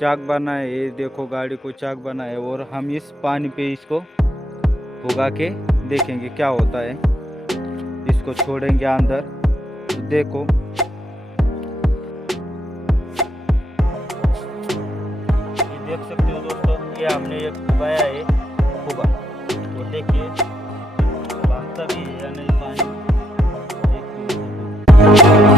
चाक बना है, ये देखो गाड़ी को चाक बना है। और हम इस पानी पे इसको भुगा के देखेंगे क्या होता है। इसको छोड़ेंगे अंदर, तो देखो ये देख सकते हो दोस्तों, ये हमने एक भुगाया है भुगा। तो देखिए भागता भी है या नहीं पानी, देखिए।